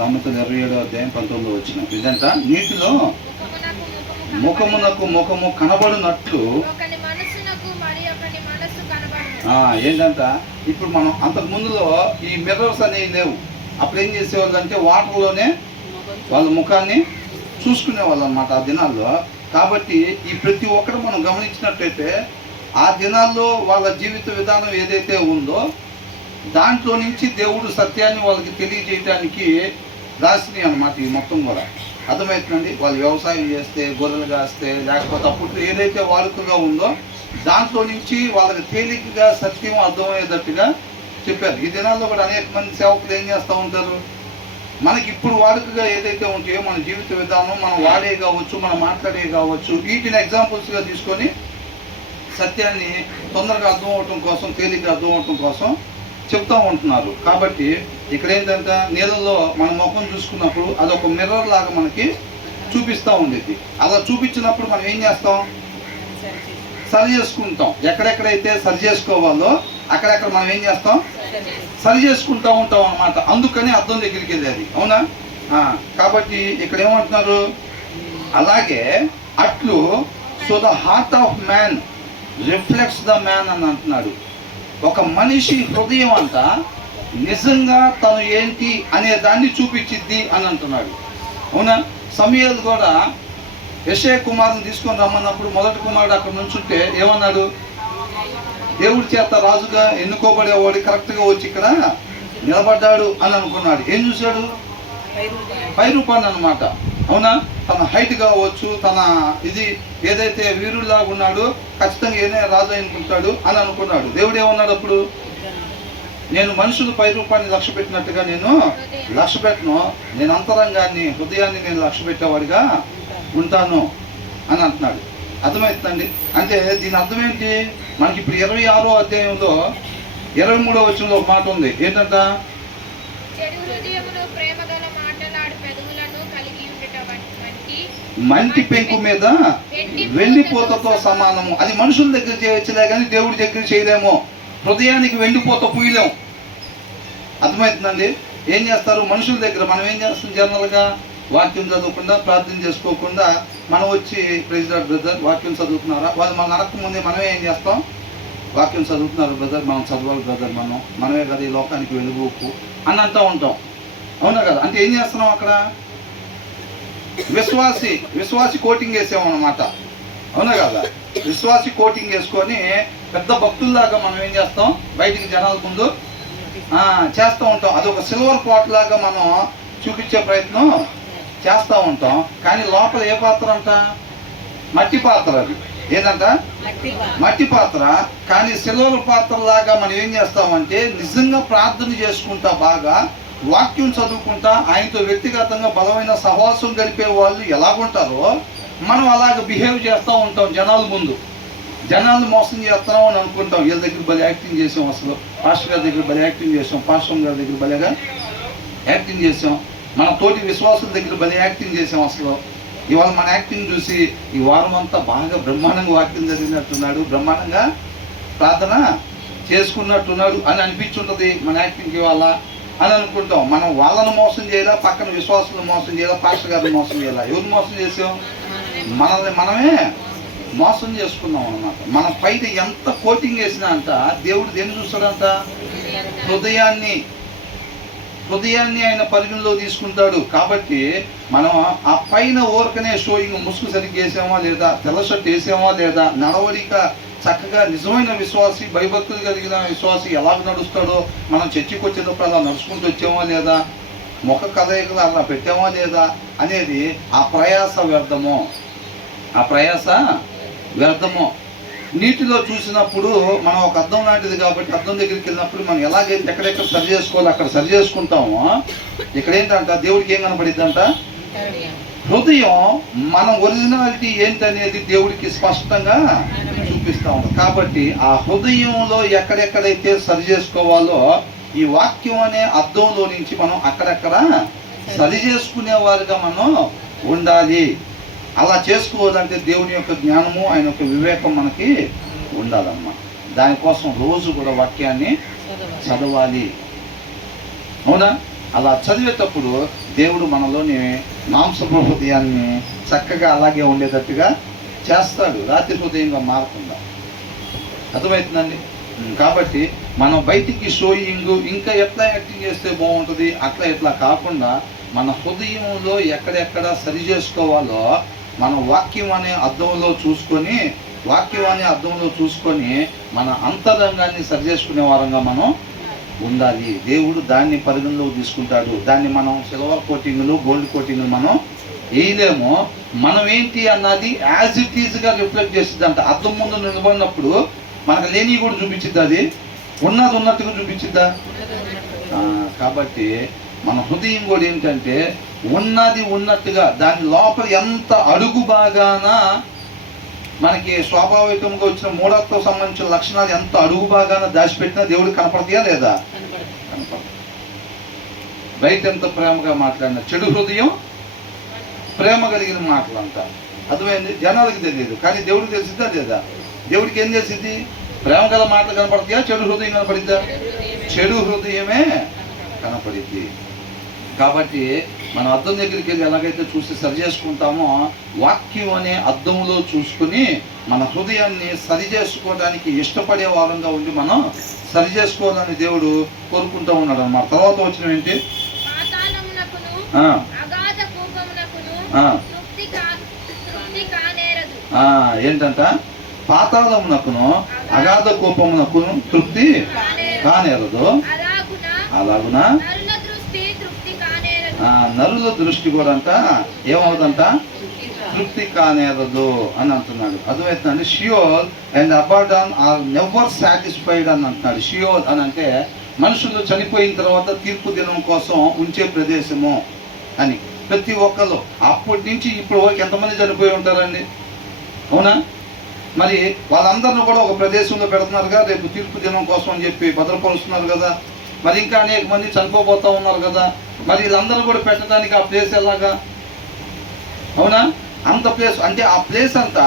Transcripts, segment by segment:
సామెతలు 27:19 ఇదంట, నీటిలో ముఖమునకు ముఖము కనబడినట్లు ఏంటంట. ఇప్పుడు మనం అంతకు ముందులో ఈ మిర్రర్స్ అనేవి లేవు. అప్పుడు ఏం చేసేవాళ్ళు అంటే వాటర్లోనే వాళ్ళ ముఖాన్ని చూసుకునేవాళ్ళు అనమాట ఆ దినాల్లో. కాబట్టి ఈ ప్రతి ఒక్కరు మనం గమనించినట్టయితే ఆ దినాల్లో వాళ్ళ జీవిత విధానం ఏదైతే ఉందో దాంట్లో నుంచి దేవుడు సత్యాన్ని వాళ్ళకి తెలియజేయడానికి రాసినాయి అన్నమాట ఈ మొత్తం కూడా. అర్థమవుతుందండి. వాళ్ళు వ్యవసాయం చేస్తే, గొర్రెలు కాస్తే, లేకపోతే అప్పుడు ఏదైతే వాడుకగా ఉందో దాంట్లో నుంచి వాళ్ళకి తేలికగా సత్యం అర్థమయ్యేటట్టుగా చెప్పారు. ఈ దినాల్లో కూడా అనేక మంది సేవకులు ఏం చేస్తూ ఉంటారు, మనకి ఇప్పుడు వాడుకగా ఏదైతే ఉంటాయో మన జీవిత విధానం, మనం వాడే కావచ్చు, మనం మాట్లాడే కావచ్చు, వీటిని ఎగ్జాంపుల్స్గా తీసుకొని సత్యాన్ని తొందరగా అర్థం అవటం కోసం, తేలిగ్గా అర్థం అవటం కోసం చెప్తూ ఉంటున్నారు. కాబట్టి ఇక్కడ ఏంటంటే నీళ్ళల్లో మన ముఖం చూసుకున్నప్పుడు అదొక మిర్రర్ లాగా మనకి చూపిస్తూ ఉండేది. అలా చూపించినప్పుడు మనం ఏం చేస్తాం, సరి చేసుకుంటాం. ఎక్కడెక్కడైతే సరి చేసుకోవాలో అక్కడెక్కడ మనం ఏం చేస్తాం, సరి చేసుకుంటూ ఉంటాం అన్నమాట. అందుకని అద్దం దగ్గరికి వెళ్ళేది. అవునా? కాబట్టి ఇక్కడ ఏమంటున్నారు, అలాగే అట్లు so the heart of man reflects the man అని అంటున్నాడు. ఒక మనిషి హృదయం అంతా నిజంగా తను ఏంటి అనే దాన్ని చూపించిద్ది అని అంటున్నాడు. అవునా? సమూయేలు కూడా యెషయా కుమారుని తీసుకొని రమ్మన్నప్పుడు మొదటి కుమారుడు అక్కడ నుంచుంటే ఏమన్నాడు, దేవుడి చేత రాజుగా ఎన్నుకోబడేవాడు కరెక్ట్గా వచ్చి ఇక్కడ నిలబడ్డాడు అని అనుకున్నాడు. ఏం చూశాడు, పై రూపాన్ని అనమాట. అవునా? తన హైట్ కావచ్చు, తన ఇది ఏదైతే వీరుడిలాగా ఉన్నాడో ఖచ్చితంగా ఏదైనా రాజు అనుకుంటాడు అని అనుకున్నాడు. దేవుడు ఏమన్నాడు అప్పుడు, నేను మనుషులు పై రూపాన్ని లక్ష్య పెట్టినట్టుగా నేను లక్ష్య పెట్టను, నేను అంతరంగాన్ని, హృదయాన్ని నేను లక్ష్య పెట్టేవాడిగా ఉంటాను అని అంటున్నాడు. అర్థమవుతుందండి. అంటే దీని అర్థం ఏంటి, మనకి ఇప్పుడు 26వ అధ్యాయంలో 23వ వచనంలో ఒక మాట ఉంది. ఏంటంట, మంటి పెంకు మీద వెండిపోతతో సమానము. అది మనుషుల దగ్గర చేయొచ్చులే కానీ దేవుడి దగ్గర చేయలేము. హృదయానికి వెండిపోత పూయలేము. అర్థమవుతుందండి. ఏం చేస్తారు మనుషుల దగ్గర, మనం ఏం చేస్తాం జనరల్గా, వాక్యం చదవకుండా, ప్రార్థన చేసుకోకుండా మనం వచ్చి ప్రెసిడెంట్ బ్రదర్ వాక్యం చదువుతున్నారా, వాళ్ళు మనం అడగకముందే మనమే ఏం చేస్తాం, వాక్యం చదువుతున్నారు బ్రదర్, మనం చదవాలి బ్రదర్, మనమే కదా ఈ లోకానికి వెలుగుకు అని అంటూ ఉంటాం. అవునా కదా? అంటే ఏం చేస్తున్నాం అక్కడ, విశ్వాసి కోటింగ్ వేసామన్నమాట. అవునా కదా? విశ్వాసి కోటింగ్ వేసుకొని పెద్ద భక్తుల్లాగా మనం ఏం చేస్తాం, బయటికి జనాల ముందు చేస్తూ ఉంటాం. అదొక సిల్వర్ పాట్ లాగా మనం చూపించే ప్రయత్నం చేస్తూ ఉంటాం. కానీ లోపల ఏ పాత్ర అంట, మట్టి పాత్ర. అది ఏదంట, మట్టి పాత్ర. కానీ సిల్వర్ పాత్ర లాగా మనం ఏం చేస్తామంటే నిజంగా ప్రార్థన చేసుకుంటా, బాగా వాక్యం చదువుకుంటా, ఆయనతో వ్యక్తిగతంగా బలమైన సహవాసం గడిపే వాళ్ళు ఎలాగుంటారో మనం అలాగ బిహేవ్ చేస్తూ ఉంటాం జనాల ముందు. జనాలు మోసం చేస్తున్నాం అని అనుకుంటాం. వీళ్ళ దగ్గర భలే యాక్టింగ్ చేసాం, అసలు పాస్టర్ గారి దగ్గర భలే యాక్టింగ్ చేసాం, పాస్టర్ గారి దగ్గర భలేగా యాక్టింగ్ చేసాం, మన తోటి విశ్వాసుల దగ్గర భలే యాక్టింగ్ చేసాం. అసలు ఇవాళ మన యాక్టింగ్ చూసి ఈ వారం అంతా బాగా బ్రహ్మాండంగా వాక్యం జరిగినట్టున్నాడు, బ్రహ్మాండంగా ప్రార్థన చేసుకున్నట్టున్నాడు అని అనిపించుంటుంది మన యాక్టింగ్ ఇవాళ అని అనుకుంటాం. మనం వాళ్ళను మోసం చేయాలా, పక్కన విశ్వాసులను మోసం చేయాలా, పాస్టర్ గారిని మోసం చేయాలా, ఎవరిని మోసం చేసాం, మనల్ని మనమే మోసం చేసుకున్నాం అన్నమాట. మన పైన ఎంత కోటింగ్ వేసినా అంట దేవుడు దేన్ని చూస్తాడంట, హృదయాన్ని ఆయన పరిగణలో తీసుకుంటాడు. కాబట్టి మనం ఆ పైన ఓరకనే షోయింగ్, ముసుగు సరిగ్గా వేసామా లేదా, తెల్ల షర్ట్ వేసామా లేదా, నడవడిక చక్కగా నిజమైన విశ్వాసి, భయభక్తులు కలిగిన విశ్వాసి ఎలాగ నడుస్తాడో, మనం చర్చికి వచ్చేటప్పుడు అలా నడుచుకుంటూ వచ్చామా లేదా, ముఖ కలయికలు అలా పెట్టామా లేదా అనేది ఆ ప్రయాస వ్యర్థమో. నీటిలో చూసినప్పుడు మనం ఒక అద్దం లాంటిది కాబట్టి అద్దం దగ్గరికి వెళ్ళినప్పుడు మనం ఎలాగైతే ఎక్కడెక్కడ సరి చేసుకోవాలో అక్కడ సరి చేసుకుంటామో, ఇక్కడ ఏంటంట దేవుడికి ఏం కనపడిద్దంట, హృదయం మనం ఒరిజినాలిటీ ఏంటనేది దేవుడికి స్పష్టంగా చూపిస్తా ఉంటాం. కాబట్టి ఆ హృదయంలో ఎక్కడెక్కడైతే సరి చేసుకోవాలో ఈ వాక్యం అనే అర్థంలో నుంచి మనం అక్కడక్కడ సరి చేసుకునేవారుగా మనం ఉండాలి. అలా చేసుకోవాలంటే దేవుని యొక్క జ్ఞానము, ఆయన యొక్క వివేకం మనకి ఉండాలన్నమాట. దానికోసం రోజు కూడా వాక్యాన్ని చదవాలి. అవునా? అలా చదివేటప్పుడు దేవుడు మనలోని మాంసపు హృదయాన్ని చక్కగా అలాగే ఉండేటట్టుగా చేస్తాడు, రాతి హృదయంగా మారకుండా. అర్థమవుతుందండి? కాబట్టి మనం బయటికి షోయింగ్ ఇంకా ఎట్లా యాక్టింగ్ చేస్తే బాగుంటుంది అట్లా ఇట్లా కాకుండా మన హృదయంలో ఎక్కడెక్కడ సరి చేసుకోవాలో మన వాక్యం అనే అర్థంలో చూసుకొని మన అంతరంగాన్ని సరి చేసుకునే వారంగా మనం ఉండాలి. దేవుడు దాన్ని పరిగణలోకి తీసుకుంటాడు. దాన్ని మనం సిల్వర్ కోటింగ్లు, గోల్డ్ కోటింగ్లు మనం వేయలేము. మనం ఏంటి అన్నది యాజ్ ఇట్ ఈజ్గా రిఫ్లెక్ట్ చేస్తుంది అంట. అర్థం ముందు నిలబడినప్పుడు మనకు లేని కూడా చూపించిద్దా, అది ఉన్నది ఉన్నట్టుగా చూపించిద్దా? కాబట్టి మన హృదయం కూడా ఏంటంటే ఉన్నది ఉన్నట్టుగా దాని లోపల ఎంత అడుగు బాగాన మనకి స్వాభావికంగా వచ్చిన మూఢత్వ సంబంధించిన లక్షణాలు ఎంత అడుగు బాగాన దాచిపెట్టినా దేవుడికి కనపడతాయా లేదా? కనపడదు. బయట ఎంత ప్రేమగా మాట్లాడినా చెడు హృదయం ప్రేమ కలిగిన మాటలంట. అర్థమైంది? జనాలకి తెలియదు, కానీ దేవుడికి తెలిసిద్దా లేదా? దేవుడికి ఏం తెలిసింది? ప్రేమ గల మాటలు కనపడతాయా, చెడు హృదయం కనపడిద్దా? చెడు హృదయమే కనపడిద్ది. కాబట్టి మనం అద్దం దగ్గరికి వెళ్ళి ఎలాగైతే చూసి సరి చేసుకుంటామో వాక్యం అనే అద్దంలో చూసుకుని మన హృదయాన్ని సరి చేసుకోవడానికి ఇష్టపడే వారంగా ఉండి మనం సరి చేసుకోవాలని దేవుడు కోరుకుంటూ ఉన్నాడు అన్నమాట. తర్వాత వచ్చిన ఏంటి? ఏంటంట? పాతాళమునకును అగాధ కోపమునకును తృప్తి కానేరదు, అలాగున నరుల దృష్టి కూడా అంట ఏమవుదంట? తృప్తి కానేరదు అని అంటున్నాడు. అర్థమవుతుందండి? Sheol and Abaddon are never satisfied అని అంటున్నాడు. షియోల్ అని అంటే మనుషులు చనిపోయిన తర్వాత తీర్పు దినం కోసం ఉంచే ప్రదేశము అని. ప్రతి ఒక్కరు అప్పటి నుంచి ఇప్పటి వరకు ఎంతమంది చనిపోయి ఉంటారండి? అవునా? మరి వాళ్ళందరినీ కూడా ఒక ప్రదేశంలో పెడుతున్నారుగా, రేపు తీర్పు దినం కోసం అని చెప్పి భద్రపరుస్తున్నారు కదా. మరి ఇంకా అనేక మంది చనిపోతూ ఉన్నారు కదా. మరి వీళ్ళందరూ కూడా పెట్టడానికి ఆ ప్లేస్ ఎలాగా? అవునా? అంత ప్లేస్ అంటే ఆ ప్లేస్ అంతా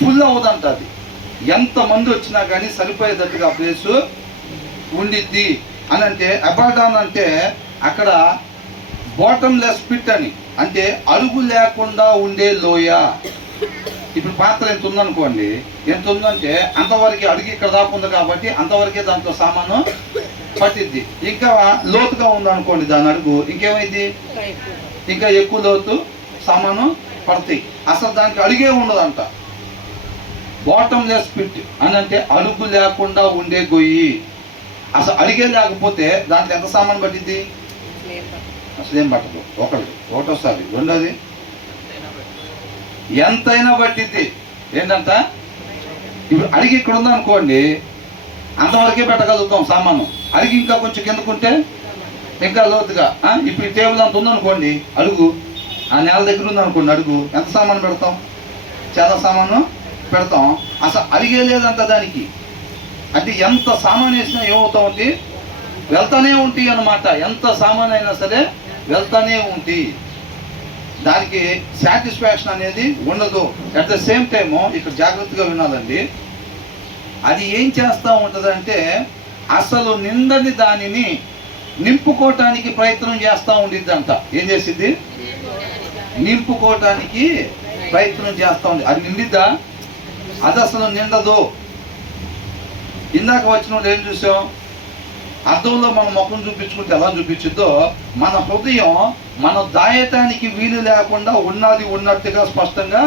ఫుల్ అవ్వదంట. అది ఎంతమంది వచ్చినా కానీ సరిపోయేటట్టుగా ఆ ప్లేసు ఉండిద్ది అని అంటే. అబార్డాన్ అంటే అక్కడ బాటమ్లెస్ పిట్ అని, అంటే అడుగు లేకుండా ఉండే లోయ. ఇప్పుడు పాత్ర ఎంత ఉందనుకోండి, ఎంత ఉందంటే అంతవరకు అడుగు ఇక్కడ దాకా ఉంది కాబట్టి అంతవరకే దాంట్లో సామాను పట్టిద్ది. ఇంకా లోతుగా ఉందనుకోండి దాని అడుగు, ఇంకేమైంది? ఇంకా ఎక్కువ లోతు సామాను పడతాయి. అసలు దానికి అడుగే ఉండదంట. బాటమ్లెస్ పిట్ అని అంటే అడుగు లేకుండా ఉండే గొయ్యి. అసలు అడిగే లేకపోతే దాంట్లో ఎంత సామాను పట్టిద్ది? అసలు ఏం పట్టదు. ఒకటోసారి. రెండోది ఎంతైనా పట్టిద్ది. ఏంటంట? ఇప్పుడు అడిగి ఇక్కడ ఉందనుకోండి అంతవరకే పెట్టగలుగుతాం సామాను. అడిగి ఇంకా కొంచెం కిందకుంటే ఇంకా లోతుగా. ఇప్పుడు ఈ టేబుల్ అంత ఉందనుకోండి, అడుగు ఆ నేల దగ్గర ఉందనుకోండి, అడుగు ఎంత సామాను పెడతాం? చాలా సామాను పెడతాం. అసలు అడిగే లేదంట దానికి. అంటే ఎంత సామాను వేసినా ఏమవుతా ఉంది? వెళ్తానే ఉంటాయి అన్నమాట. ఎంత సామాన్ అయినా సరే వెళ్తానే ఉంటాయి. దానికి సాటిస్ఫాక్షన్ అనేది ఉండదు. అట్ ద సేమ్ టైము ఇక్కడ జాగ్రత్తగా వినాలండి. అది ఏం చేస్తూ ఉంటుందంటే అసలు నిందని దానిని నింపుకోవటానికి ప్రయత్నం చేస్తూ ఉండిద్దంట. ఏం చేసిద్ది? నింపుకోవటానికి ప్రయత్నం చేస్తూ ఉంది. అది నిండిద్దా? అది అసలు నిండదు. ఇందాక వచ్చిన ఏం చూసాం? అర్థంలో మన ముఖం చూపించుకుంటే ఎలా చూపించిద్దో మన హృదయం మనం దాయటానికి వీలు లేకుండా ఉన్నది ఉన్నట్టుగా స్పష్టంగా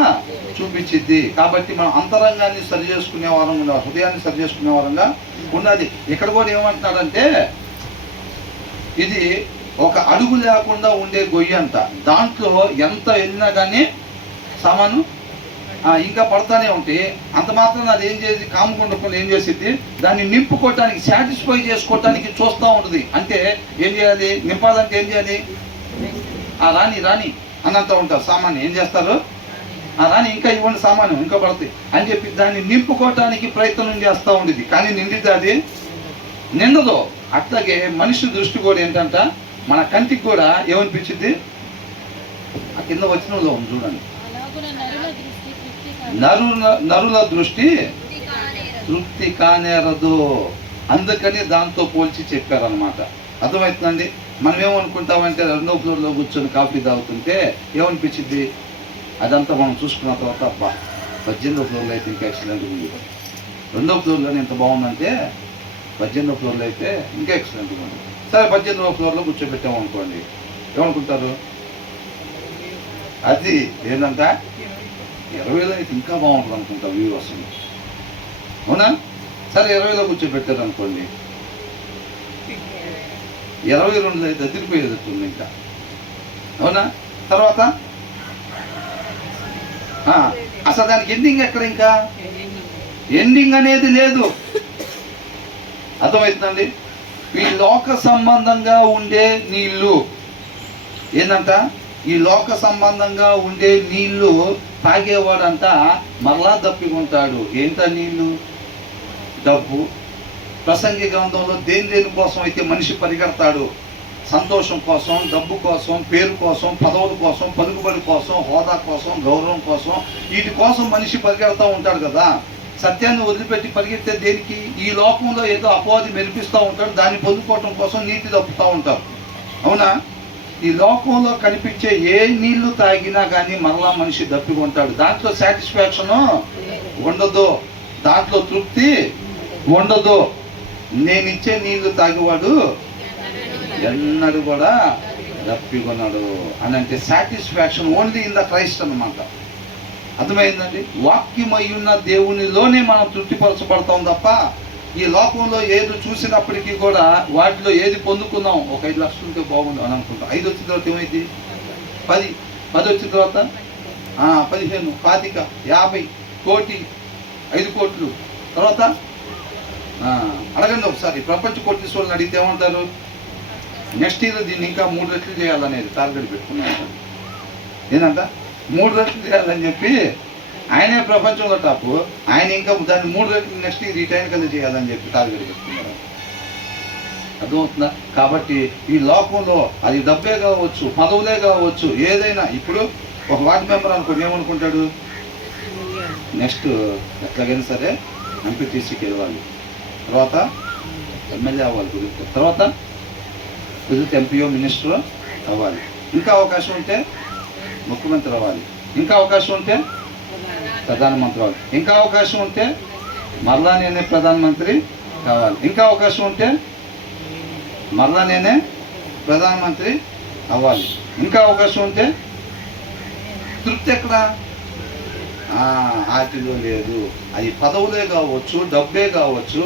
చూపించిద్ది. కాబట్టి మనం అంతరంగాన్ని సరి చేసుకునే వారం ఉండాలి, హృదయాన్ని సరి చేసుకునే వారంగా ఉన్నది. ఇక్కడ కూడా ఏమంటున్నాడంటే ఇది ఒక అడుగు లేకుండా ఉండే గొయ్యి అంట. దాంట్లో ఎంత వెళ్ళినా కానీ సామాను ఇంకా పడతానే ఉంటాయి. అంత మాత్రం అది ఏం చేసి కాముకుండకుండా ఏం చేసిద్ది? దాన్ని నింపుకోవటానికి, సాటిస్ఫై చేసుకోవటానికి చూస్తూ ఉంటుంది. అంటే ఏం చేయాలి? నింపాలంటే ఏం చేయాలి? రాని రాని అన్నంత ఉంటారు సామాన్ని. ఏం చేస్తారు? రాని ఇంకా ఇవ్వండి సామాను, ఇంకా పడతాయి అని చెప్పి దాన్ని నింపుకోవటానికి ప్రయత్నం చేస్తూ ఉండేది. కానీ నిండిద్ది? అది నిండదు. అట్లాగే మనిషి దృష్టి కూడా ఏంటంట, మన కంటికి కూడా ఏమనిపించింది? ఆ కింద వచ్చినలో ఉంది చూడండి. నరుల దృష్టి తృప్తి కానేరదు. అందుకని దాంతో పోల్చి చెప్పారనమాట. అర్థమవుతుందండి? మనం ఏమనుకుంటామంటే 2వ ఫ్లోర్లో కూర్చొని కాఫీ తాగుతుంటే ఏమనిపించింది, అదంతా మనం చూసుకున్న తర్వాత అబ్బా 18వ ఫ్లోర్లో అయితే ఇంకా ఎక్సలెంట్గా ఉంది, 2వ ఫ్లోర్లోనే ఎంత బాగుందంటే 18వ ఫ్లోర్లో అయితే ఇంకా ఎక్సలెంట్గా ఉంది. సరే 18వ ఫ్లోర్లో కూర్చోబెట్టాము అనుకోండి, ఏమనుకుంటారు, అది ఏంటంట 20లో అయితే ఇంకా బాగుంటుంది అనుకుంటా వ్యూ వస్తుంది, అవునా? సరే 20లో కూర్చోబెట్టారు అనుకోండి, 22లో అయితే అదిరిపోయేటట్టుంది ఇంకా, అవునా? తర్వాత అసలు దానికి ఎండింగ్ ఎక్కడ, ఇంకా ఎండింగ్ అనేది లేదు. అర్థమవుతుందండి? ఈ లోక సంబంధంగా ఉండే నీళ్ళు ఏంటంట, ఈ లోక సంబంధంగా ఉండే నీళ్లు తాగేవాడంట మరలా దప్పికుంటాడు. ఏంట నీళ్ళు? డబ్బు. ప్రసంగి గ్రంథంలో దేని కోసం అయితే మనిషి పరిగెడతాడు, సంతోషం కోసం, డబ్బు కోసం, పేరు కోసం, పదవుల కోసం, పలుకుబడి కోసం, హోదా కోసం, గౌరవం కోసం, వీటి కోసం మనిషి పరిగెడతా ఉంటాడు కదా. సత్యాన్ని వదిలిపెట్టి పరిగెత్తే దేనికి? ఈ లోకంలో ఏదో అపవాది మెరిపిస్తూ ఉంటాడు, దాన్ని పొందుకోవటం కోసం నీతి తప్పుతూ ఉంటారు, అవునా? ఈ లోకంలో కనిపించే ఏ నీళ్లు తాగినా కానీ మరలా మనిషి దప్పికొంటాడు. దాంట్లో సాటిస్ఫాక్షన్ ఉండదు, దాంట్లో తృప్తి ఉండదు. నేనిచ్చే నీళ్లు తాగేవాడు ఎన్నడూ కూడా దప్పికొన్నాడు అని అంటే satisfaction only in the Christ అన్నమాట. అర్థమైందండి? వాక్యమయ్యున్న దేవునిలోనే మనం తృప్తిపరచబడతాం తప్ప ఈ లోకంలో ఏది చూసినప్పటికీ కూడా వాటిలో ఏది పొందుకుందాం, ఒక 5 లక్షలు ఉంటే బాగుండు అని అనుకుంటాం. 5 వచ్చిన తర్వాత ఏమైంది? 10 వచ్చిన తర్వాత 15, 25, 50, కోటి, 5 కోట్లు. తర్వాత అడగండి ఒకసారి, ప్రపంచ కోటీశ్వరులను అడిగితే ఏమంటారు? నెక్స్ట్ ఇయర్ దీన్ని ఇంకా 3 రెట్లు చేయాలనేది టార్గెట్ పెట్టుకున్నాను. ఏంటంట 3 రెట్లు చేయాలని చెప్పి ఆయనే ప్రపంచంలో టాపు, ఆయన ఇంకా దాన్ని 3 రెట్లు నెక్స్ట్ ఈ టైం కింద చేయాలని చెప్పి టార్గెట్ పెట్టుకున్నారు. అర్థమవుతుందా? కాబట్టి ఈ లోకంలో అది డబ్బే కావచ్చు, పదవులే కావచ్చు, ఏదైనా. ఇప్పుడు ఒక వార్డు మెంబర్ అనుకోండి, ఏమనుకుంటాడు, నెక్స్ట్ ఎట్లాగైనా సరే ఎంపీటీసీకి వెళ్ళాలి, తర్వాత ఎమ్మెల్యే అవ్వాలి, కుదిరితే తర్వాత ఎంపీఓ మినిస్టర్ అవ్వాలి, ఇంకా అవకాశం ఉంటే ముఖ్యమంత్రి అవ్వాలి, ఇంకా అవకాశం ఉంటే ప్రధానమంత్రి అవ్వాలి, ఇంకా అవకాశం ఉంటే మరలా నేనే ప్రధానమంత్రి కావాలి, ఇంకా అవకాశం ఉంటే మరలా నేనే ప్రధానమంత్రి అవ్వాలి, ఇంకా అవకాశం ఉంటే తృప్తి ఎక్కడ? ఆటిలో లేదు. అది పదవులే కావచ్చు, డబ్బే కావచ్చు,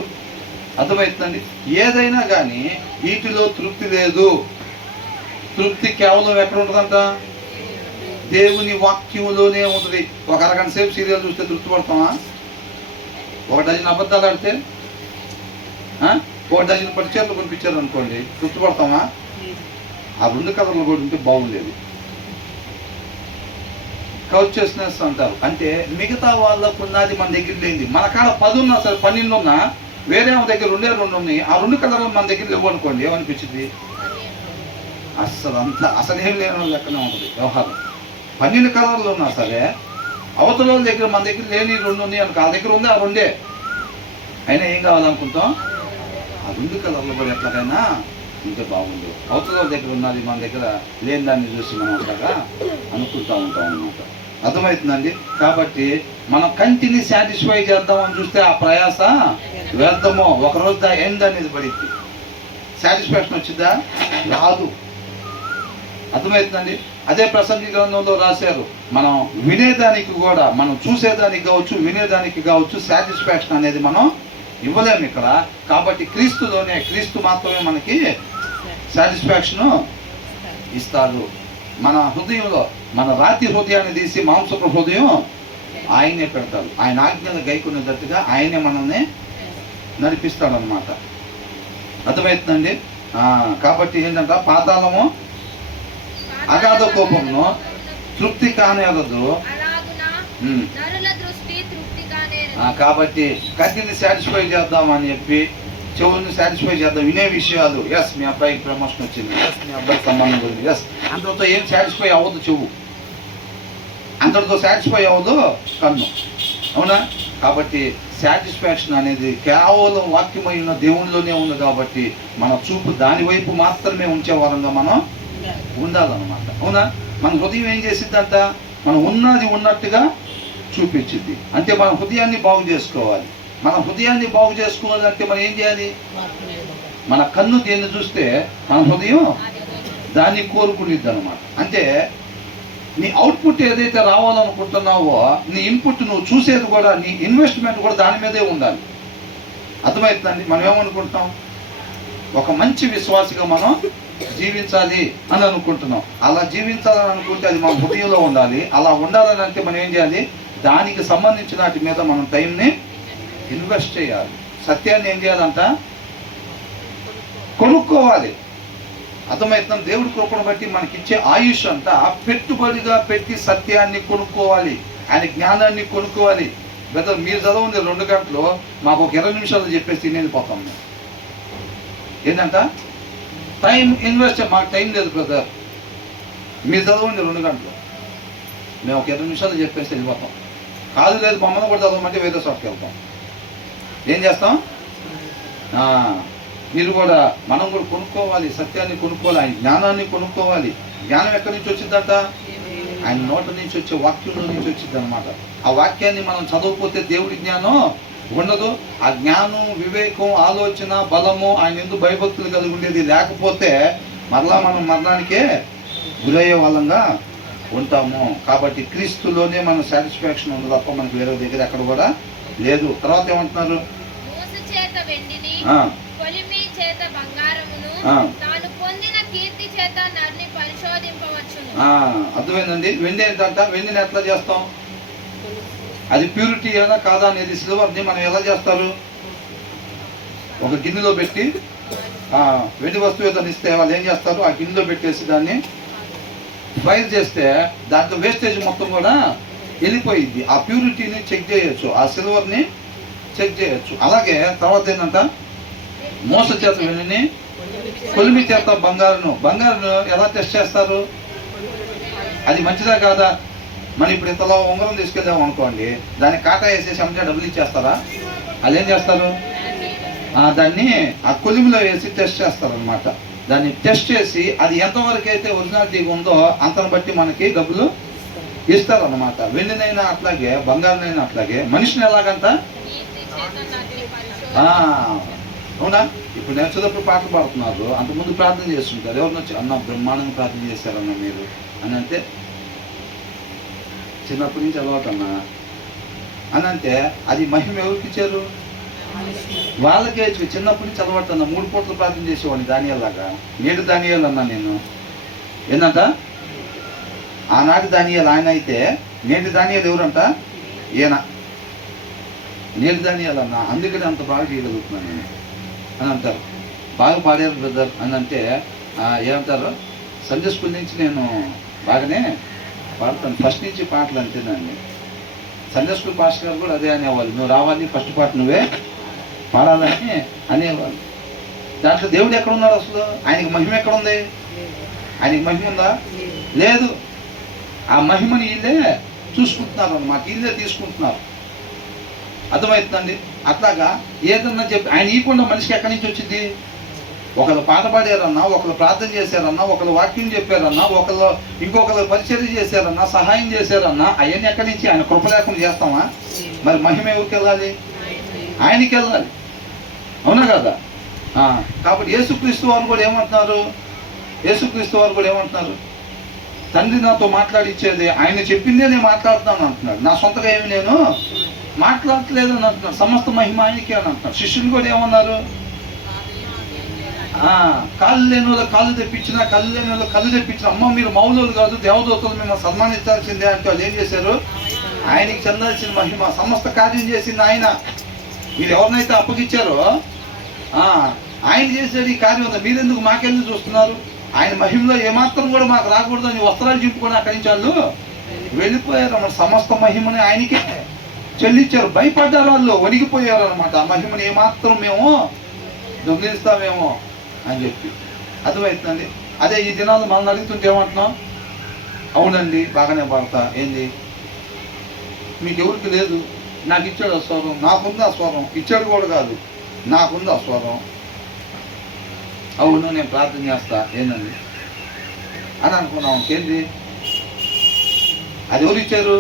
అర్థమవుతుందండి? ఏదైనా కానీ వీటిలో తృప్తి లేదు. తృప్తి కేవలం ఎక్కడ ఉంటుందంట? దేవుని వాక్యంలోనే ఉంటుంది. ఒక అరగంట సేపు సీరియల్ చూస్తే తృప్తి పడతామా? 1 డజన్ అబద్ధాలు ఆడితే 1 డజన్ పరిచయాలు కొనిపించారు అనుకోండి, తృప్తి పడతామా? ఆ 2 కథలు కూడా ఉంటే బాగుండేది. కౌచెస్నెస్ అంటారు, అంటే మిగతా వాళ్ళకు ఉన్నది మన దగ్గర లేనిది. మన కాడ 10 ఉన్నా సరే, 12 ఉన్నా వేరే దగ్గర 2 ఉన్నాయి, ఆ 2 కథలు మన దగ్గర లేవు అనుకోండి, ఏమనిపించింది? అసలు ఏం లేని లెక్కనే ఉంటుంది వ్యవహారం. 12 కలర్లు ఉన్నా సరే అవతల వాళ్ళ దగ్గర మన దగ్గర లేని 2 ఉన్నాయి అనుకో, ఆ దగ్గర ఉంది ఆ 2 అయినా ఏం కావాలనుకుంటాం? ఆ 2 కలర్లు కూడా ఎట్లాగైనా ఉంటే బాగుండు. అవతల వాళ్ళ దగ్గర ఉన్నది మన దగ్గర లేని దాన్ని చూసి మనం అట్లాగా అనుకుంటూ ఉంటాం అన్నమాట. అర్థమవుతుందండి? కాబట్టి మనం కంటిని సాటిస్ఫై చేద్దామని చూస్తే ఆ ప్రయాస వ్యర్థమో. ఒకరోజు ఎండ్ అనేది పడింది, సాటిస్ఫాక్షన్ వచ్చిందా? రాదు. అర్థమవుతుందండి? అదే ప్రసంగి గ్రంథంలో రాశారు, మనం వినేదానికి కూడా, మనం చూసేదానికి కావచ్చు, వినేదానికి కావచ్చు, సాటిస్ఫాక్షన్ అనేది మనం ఇవ్వలేము ఇక్కడ. కాబట్టి క్రీస్తులోనే, క్రీస్తు మాత్రమే మనకి సాటిస్ఫాక్షన్ ఇస్తాడు. మన హృదయంలో, మన రాతి హృదయాన్ని తీసి మాంసపు హృదయం ఆయనే పెడతాడు. ఆయన ఆజ్ఞలు గైకొనేటట్టుగా ఆయనే మనల్ని నడిపిస్తాడు అన్నమాట. అర్థమవుతుందండి? కాబట్టి ఏంటంటే పాతాళము అగాధ కోపమును తృప్తి కానేరదు. కాబట్టి కంటిని సాటిస్ఫై చేద్దామని చెప్పి, చెవుల్ని సాటిస్ఫై చేద్దాం, వినే విషయాలు. ఎస్ మీ అబ్బాయికి ప్రమోషన్ వచ్చింది, ఎస్ మీ అబ్బాయికి సంబంధం గురించి, ఎస్ అంతటితో ఏం సాటిస్ఫై అవ్వదు చెవు, అంతటితో సాటిస్ఫై అవ్వదు కన్ను, అవునా? కాబట్టి సాటిస్ఫాక్షన్ అనేది కేవలం వాక్యమైన దేవునిలోనే ఉంది. కాబట్టి మన చూపు దాని వైపు మాత్రమే ఉంచే వారంగా మనం ఉండాలన్నమాట. అవునా? మన హృదయం ఏం చేసిద్దంట? మనం ఉన్నది ఉన్నట్టుగా చూపించింది. అంటే మన హృదయాన్ని బాగు చేసుకోవాలి. మన హృదయాన్ని బాగు చేసుకోవాలంటే మనం ఏం చేయాలి? మన కన్ను దేన్ని చూస్తే మన హృదయం దాన్ని కోరుకునిద్ది అనమాట. అంటే నీ అవుట్పుట్ ఏదైతే రావాలనుకుంటున్నావో, నీ ఇన్పుట్ నువ్వు చూసేది కూడా, నీ ఇన్వెస్ట్మెంట్ కూడా దాని మీదే ఉండాలి. అర్థమవుతుందండి? మనం ఏమనుకుంటాం? ఒక మంచి విశ్వాసిగా మనం జీవించాలి అని అనుకుంటున్నాం. అలా జీవించాలని అనుకుంటే అది మన హృదయంలో ఉండాలి. అలా ఉండాలని అంటే మనం ఏం చేయాలి? దానికి సంబంధించిన వాటి మీద మనం టైంని ఇన్వెస్ట్ చేయాలి. సత్యాన్ని ఏం చేయాలంట? కొనుక్కోవాలి. అర్థమవుతుంది? దేవుడి కృపను బట్టి మనకిచ్చే ఆయుష్ అంతా పెట్టుబడిగా పెట్టి సత్యాన్ని కొనుక్కోవాలి. ఆయన జ్ఞానాన్ని కొనుక్కోవాలి. బ్రదర్, మీరు చదవండి 2 గంటలు, మాకు ఒక 20 నిమిషాలు చెప్పేసి తినేది పోతాం. మేము ఏంటంట? Time invest. మాకు టైం లేదు బ్రదర్, మీరు చదవండి 2 గంటలు, మేము ఒక 20 నిమిషాలు చెప్పేసి వెళ్ళిపోతాం. కాదు లేదు మమ్మల్ని కూడా చదవమంటే వేరే చోటుకి వెళ్తాం. ఏం చేస్తాం? మీరు కూడా, మనం కూడా కొనుక్కోవాలి, సత్యాన్ని కొనుక్కోవాలి, ఆయన జ్ఞానాన్ని కొనుక్కోవాలి. జ్ఞానం ఎక్కడి నుంచి వచ్చిందంట? ఆయన నోట నుంచి వచ్చే వాక్యంలో నుంచి వచ్చింది అనమాట. ఆ వాక్యాన్ని మనం చదవకపోతే దేవుడి జ్ఞానం ఉండదు. ఆ జ్ఞానం, వివేకం, ఆలోచన, బలము, ఆయన ఎందుకు భయభక్తులు కలిగి ఉండేది లేకపోతే మరలా మనం మరణానికే గురయ్యే వాళ్ళంగా ఉంటాము. కాబట్టి క్రీస్తులోనే మన సాటిస్ఫాక్షన్ ఉంది తప్ప మనకు వేరే దగ్గర ఎక్కడ కూడా లేదు. తర్వాత ఏమంటున్నారు? అర్థమైందండి? వెండి ఏంటంట? వెండిని ఎట్లా చేస్తాం? అది ప్యూరిటీ ఏనా కాదా అనేది, సిల్వర్ని మనం ఎలా చేస్తారు? ఒక గిన్నెలో పెట్టి వెండి వస్తువు ఏదైనా ఇస్తే వాళ్ళు ఏం చేస్తారు? ఆ గిన్నెలో పెట్టేసి దాన్ని ఫ్రైర్ చేస్తే దాంట్లో వేస్టేజ్ మొత్తం కూడా వెళ్ళిపోయింది. ఆ ప్యూరిటీని చెక్ చేయొచ్చు, ఆ సిల్వర్ని చెక్ చేయొచ్చు. అలాగే తర్వాత ఏంటంట? మోస చేత వెండిని, కొలిమి చేత బంగారును ఎలా టెస్ట్ చేస్తారు? అది మంచిదా కాదా? మనం ఇప్పుడు ఇంతలో ఉంగరం తీసుకెళ్దాం అనుకోండి, దాన్ని కాటా వేసేసి అమ్మితే డబ్బులు ఇచ్చేస్తారా? అదేం చేస్తారు? దాన్ని ఆ కొలిమిలో వేసి టెస్ట్ చేస్తారనమాట. దాన్ని టెస్ట్ చేసి అది ఎంతవరకు అయితే ఒరిజినాలిటీ ఉందో అంతను బట్టి మనకి డబ్బులు ఇస్తారనమాట. వెండినైనా అట్లాగే, బంగారునైనా అట్లాగే, మనిషిని ఎలాగంట? అవునా? ఇప్పుడు నేను వచ్చేటప్పుడు పాటలు పాడుతున్నారు, అంతకుముందు ప్రార్థన చేస్తుంటారు. ఎవరిని వచ్చి అన్న బ్రహ్మాండంగా ప్రార్థన చేశారన్న మీరు అని అంటే, చిన్నప్పటి నుంచి అలవాటన్నా అని అంటే, అది మహిమ ఎవరికి ఇచ్చారు? వాళ్ళకే. చిన్నప్పటి నుంచి అలవాటన్నా 3 పూటలు ప్రార్థన చేసేవాడిని దానియేలాగా. నేడు దానియేలు అన్నా నేను. ఏంటంట? ఆనాటి దానియేలు ఆయన అయితే నేటి దానియేలు ఎవరంట? ఈయన. నేటి దానియేలు అన్నా, అందుకని అంత బాగా చేయగలుగుతున్నాను నేను అని అంటారు. బాగా పాడారు బ్రదర్ అని అంటే ఏమంటారు? సండే స్కూల్ నుంచి నేను బాగానే పాడతాను, ఫస్ట్ నుంచి పాటలు అంతేనండి. సండే స్కూల్ పాస్టర్ గారు కూడా అదే అనేవాళ్ళు, నువ్వు రావాలి, ఫస్ట్ పాట నువ్వే పాడాలని అనేవాళ్ళు. దాంట్లో దేవుడు ఎక్కడున్నాడు అసలు? ఆయనకి మహిమ ఎక్కడుంది? ఆయనకి మహిమ ఉందా? లేదు. ఆ మహిమని వీళ్ళే చూసుకుంటున్నారు అన్నమాట, వీళ్ళే తీసుకుంటున్నారు. అర్థమవుతుందండి? అట్లాగా ఏదన్నా చెప్పి ఆయన ఇవ్వకుండా మనిషికి ఎక్కడి నుంచి వచ్చింది? ఒకళ్ళు పాట పాడారన్నా, ఒకళ్ళు ప్రార్థన చేశారన్నా, ఒకళ్ళు వాక్యం చెప్పారన్నా, ఒకళ్ళు ఇంకొకళ్ళు పరిచర్య చేశారన్నా, సహాయం చేశారన్నా, అవన్నీ ఎక్కడి నుంచి? ఆయన కృప లేకుండా చేస్తామా? మరి మహిమ ఎవరికి వెళ్ళాలి? ఆయనకి వెళ్ళాలి. అవునా కదా? కాబట్టి యేసుక్రీస్తు వారు కూడా ఏమంటున్నారు? తండ్రి నాతో మాట్లాడిచ్చేది, ఆయన చెప్పిందే నేను మాట్లాడుతున్నాను అంటున్నాడు. నా సొంతగా ఏమి నేను మాట్లాడట్లేదు అని అంటున్నాడు. సమస్త మహిమ ఆయనకి అని అంటున్నాడు. శిష్యులు కూడా ఏమన్నారు? కాళ్ళు లేని వాళ్ళు కాళ్ళు తెప్పించిన, కళ్ళు లేని వాళ్ళు కళ్ళు తెప్పించిన, అమ్మ మీరు మౌలులు కాదు దేవదూతలు మిమ్మల్ని సన్మానించాల్సిందే అంటే వాళ్ళు ఏం చేశారు? ఆయనకి చెందాల్సిన మహిమ సమస్త కార్యం చేసింది ఆయన. మీరు ఎవరినైతే అప్పగిచ్చారో ఆయన చేసేది ఈ కార్యం ఉందా? మీరెందుకు మాకెందుకు చూస్తున్నారు? ఆయన మహిమలో ఏమాత్రం కూడా మాకు రాకూడదు అని వస్త్రాలు చింపుకొని అక్కడి నుంచి వాళ్ళు వెళ్ళిపోయారు. మన సమస్త మహిమని ఆయనకే చెల్లించారు. భయపడ్డారు వాళ్ళు, వణిగిపోయారు అనమాట. ఆ మహిమని ఏమాత్రం మేము దొంగిలిస్తామేమో అని చెప్పి. అర్థమవుతుందండి? అదే ఈ దినాలు మనల్ని అడుగుతుంటే ఏమంటున్నాం? అవునండి బాగానే పాడతా, ఏంది మీకు ఎవరికి లేదు, నాకు ఇచ్చాడు ఆ స్వరం, నాకుంది ఆ స్వరం, ఇచ్చాడు కూడా కాదు, నాకుంది ఆ స్వరం. అవును నేను ప్రార్థన చేస్తా ఏందండి అని అనుకున్నాం. ఏంటి అది ఎవరు ఇచ్చారు?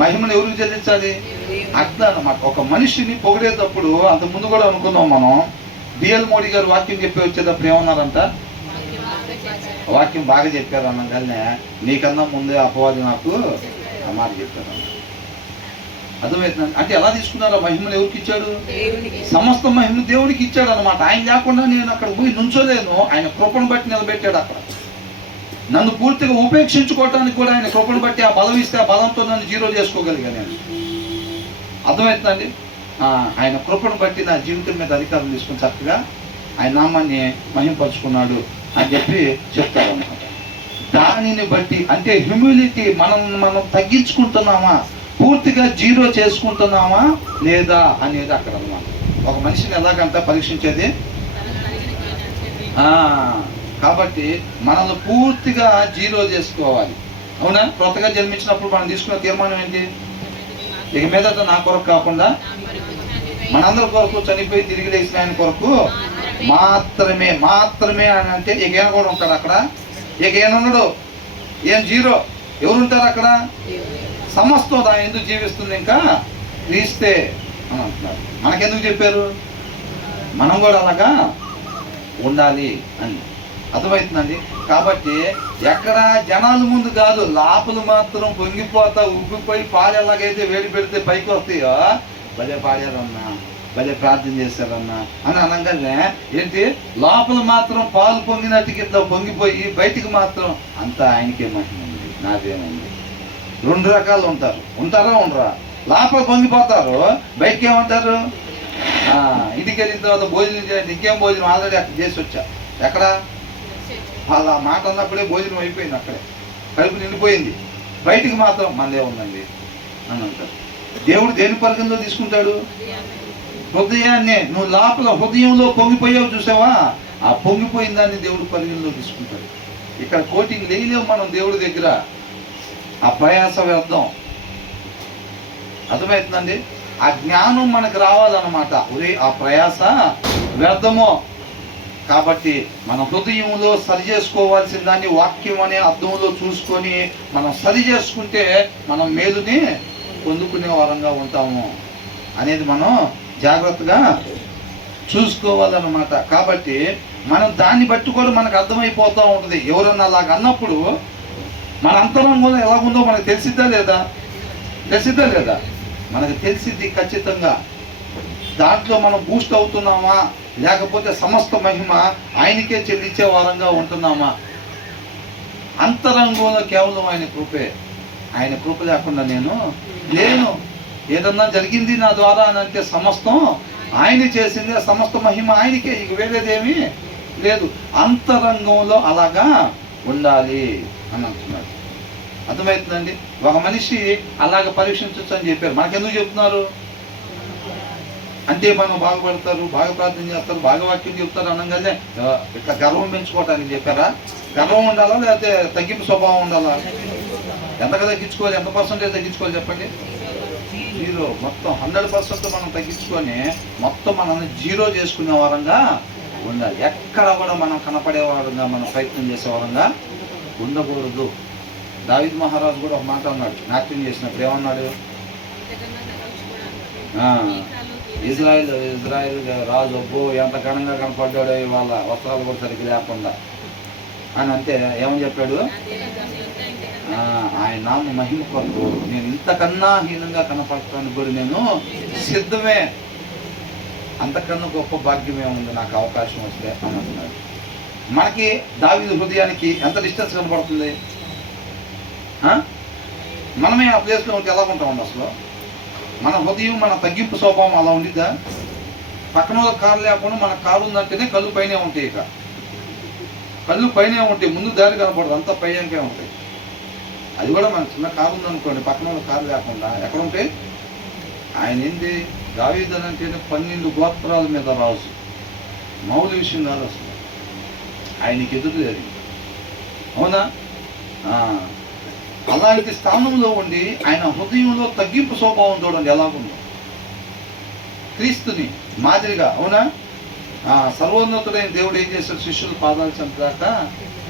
మహిమను ఎవరికి చెల్లించాలి? అట్లా అన్నమాట. ఒక మనిషిని పొగిడేటప్పుడు అంత ముందు కూడా అనుకున్నాం మనం. బిఎల్ మోడీ గారు వాక్యం చెప్పి వచ్చేటప్పుడు ఏమన్నారంట? వాక్యం బాగా చెప్పారు అనగానే నీకన్నా ముందే అపవాది నాకు ఆ మాట చెప్పారు. అర్థమవుతుంది అంటే ఎలా తీసుకున్నారు? ఆ మహిమను ఎవరికి ఇచ్చాడు? సమస్త మహిమ దేవుడికి ఇచ్చాడు అనమాట. ఆయన లేకుండా నేను అక్కడ పోయి నుంచోలేను. ఆయన కృపను బట్టి నిలబెట్టాడు అక్కడ. నన్ను పూర్తిగా ఉపేక్షించుకోవటానికి కూడా ఆయన కృపను బట్టి ఆ బలం ఇస్తే ఆ బలంతో నన్ను జీరో చేసుకోగలిగాను నేను. అర్థమవుతుందండి? ఆయన కృపను బట్టి నా జీవితం మీద అధికారం తీసుకుని చక్కగా ఆయన నామాన్ని మహింపరుచుకున్నాడు అని చెప్పి చెప్తారన్నమాట. దానిని బట్టి అంటే హ్యూమిలిటీ, మనం తగ్గించుకుంటున్నామా, పూర్తిగా జీరో చేసుకుంటున్నామా లేదా అనేది అక్కడ అన్నమాట. ఒక మనిషిని ఎలాగంతా పరీక్షించేది. కాబట్టి మనల్ని పూర్తిగా జీరో చేసుకోవాలి. అవునా? కొత్తగా జన్మించినప్పుడు మనం తీసుకున్న తీర్మానం ఏంటి? ఇక మీదట నా కొరకు కాకుండా మనందరి కొరకు చనిపోయి తిరిగి లేచిన ఆయన కొరకు మాత్రమే అని అంటే ఇక ఈయన కూడా ఉంటాడు అక్కడ. ఇక ఈయన ఉన్నాడు, ఏం జీరో. ఎవరుంటారు అక్కడ? సమస్తం దాని ఎందుకు జీవిస్తుంది ఇంకా క్రీస్తే అని అంటున్నారు. మనకెందుకు చెప్పారు? మనం కూడా అలాగా ఉండాలి అని. అర్థమవుతుందండి? కాబట్టి ఎక్కడ జనాల ముందు కాదు, లోపల మాత్రం పొంగిపోతా ఉబ్బిపోయి పాలు ఎలాగైతే వేడి పెడితే పైకి వస్తాయో, భలే పాడారన్నా, భలే ప్రార్థన చేశారన్నా అని అనగానే ఏంటి లోపల మాత్రం పాలు పొంగినట్టు కింద పొంగిపోయి బయటికి మాత్రం అంతా ఆయనకే మహిమండి, నాదేనండి. రెండు రకాలు ఉంటారు. ఉంటారా ఉండరా? లోపల పొంగిపోతారు, బయటికి ఏమంటారు? ఇంటికి వెళ్ళిన తర్వాత భోజనం చేయండి. ఇంకేం భోజనం ఆల్రెడీ అక్కడ చేసి వచ్చా. ఎక్కడ వాళ్ళ మాట అన్నప్పుడే భోజనం అయిపోయింది, అక్కడే కడుపు నిండిపోయింది. బయటికి మాత్రం మనదే ఉందండి అని అంటారు. దేవుడు దేని పరిగణలో తీసుకుంటాడు? హృదయాన్నే. నువ్వు లోపల హృదయంలో పొంగిపోయావు చూసావా, ఆ పొంగిపోయిన దాన్ని దేవుడు పరిగణలో తీసుకుంటాడు. ఇక్కడ కోటింగ్ లేలేవు మనం దేవుడి దగ్గర. ఆ ప్రయాస వ్యర్థం. అర్థమవుతుందండి? ఆ జ్ఞానం మనకు రావాలన్నమాట. ఒరే ఆ ప్రయాస వ్యర్థమో. కాబట్టి మన హృదయంలో సరి చేసుకోవాల్సిన దాన్ని వాక్యం అనే అర్థంలో చూసుకొని మనం సరి చేసుకుంటే మనం మేలుని పొందుకునే వారంగా ఉంటాము అనేది మనం జాగ్రత్తగా చూసుకోవాలన్నమాట. కాబట్టి మనం దాన్ని బట్టి కూడా మనకు అర్థమైపోతూ ఉంటుంది. ఎవరన్నా అలాగ అన్నప్పుడు మన అంతరంగంలో ఎలాగుందో మనకు తెలిసిద్దా లేదా? తెలిసిద్దా లేదా? మనకు తెలిసిద్ది ఖచ్చితంగా. దాంట్లో మనం బూస్ట్ అవుతున్నామా లేకపోతే సమస్త మహిమ ఆయనకే చెల్లించే వారంగా ఉంటున్నామా? అంతరంగంలో కేవలం ఆయన కృపే. ఆయన కృప లేకుండా నేను లేను. ఏదన్నా జరిగింది నా ద్వారా అని అంటే సమస్తం ఆయన చేసింది, సమస్త మహిమ ఆయనకే, ఇక వేరేదేమీ లేదు. అంతరంగంలో అలాగా ఉండాలి అని అంటున్నాడు. అర్థమవుతుందండి? ఒక మనిషి అలాగ పరీక్షించవచ్చు అని చెప్పారు. మనకెందుకు చెప్తున్నారు అంటే మనం బాగుపడతారు, బాగా ప్రార్థన చేస్తారు, బాగా వాక్యం చెప్తారు అనగానే ఇట్లా గర్వం పెంచుకోవటానికి చెప్పారా? గర్వం ఉండాలా లేకపోతే తగ్గింపు స్వభావం ఉండాలా? ఎంతగా తగ్గించుకోవాలి? ఎంత పర్సెంటేజ్ తగ్గించుకోవాలి చెప్పండి? జీరో. మొత్తం 100% మనం తగ్గించుకొని మొత్తం మనల్ని జీరో చేసుకునే వారంగా ఉండాలి. ఎక్కడ కూడా మనం కనపడే వారంగా మనం ప్రయత్నం చేసే వారంగా ఉండకూడదు. దావీదు మహారాజు కూడా ఒక మాట అన్నాడు నాట్యం చేసినప్పుడు. ఏమన్నాడు? ఇజ్రాయిల్ రాజు అబ్బో ఎంత ఘనంగా కనపడ్డాడో ఇవాళ, వస్త్రాలు కూడా సరిగ్గా లేకుండా అని అంటే ఏమని చెప్పాడు? ఆయన నామ మహిమ కొరకు నేను ఇంతకన్నా హీనంగా కనపడటానికి కూడా నేను సిద్ధమే. అంతకన్నా గొప్ప భాగ్యమే ఉంది నాకు అవకాశం వస్తే అని అంటున్నాడు. మనకి దావీదు హృదయానికి ఎంత డిస్టెన్స్ కనపడుతుంది? మనమే ఆ ప్లేస్లో ఉంటే ఎలా ఉంటామండి అసలు? మన హృదయం, మన తగ్గింపు స్వభావం అలా ఉండిద్దా? పక్కన వాళ్ళ కారు లేకుండా మన కారు ఉందంటేనే కళ్ళు పైనే ఉంటాయి. ఇక కళ్ళు పైనే ఉంటాయి, ముందు దారి కనపడదు, అంతా పైనకే ఉంటాయి. అది కూడా మన చిన్న కారు ఉందనుకోండి, పక్కన వాళ్ళ కారు లేకుండా ఎక్కడ ఉంటాయి? ఆయన ఏంది? దావీదు అంటేనే 12 గోత్రాల మీద రాజు. మామూలు విషయం కాదు అసలు. ఆయనకి ఎదురు లేదు. అవునా? అలాంటి స్థానంలో ఉండి ఆయన హృదయంలో తగ్గింపు స్వభావం చూడండి ఎలాగుందో. క్రీస్తుని మాదిరిగా, అవునా? సర్వోన్నతుడైన దేవుడు ఏం చేశాడు? శిష్యులు పాదాలు చంపదాకా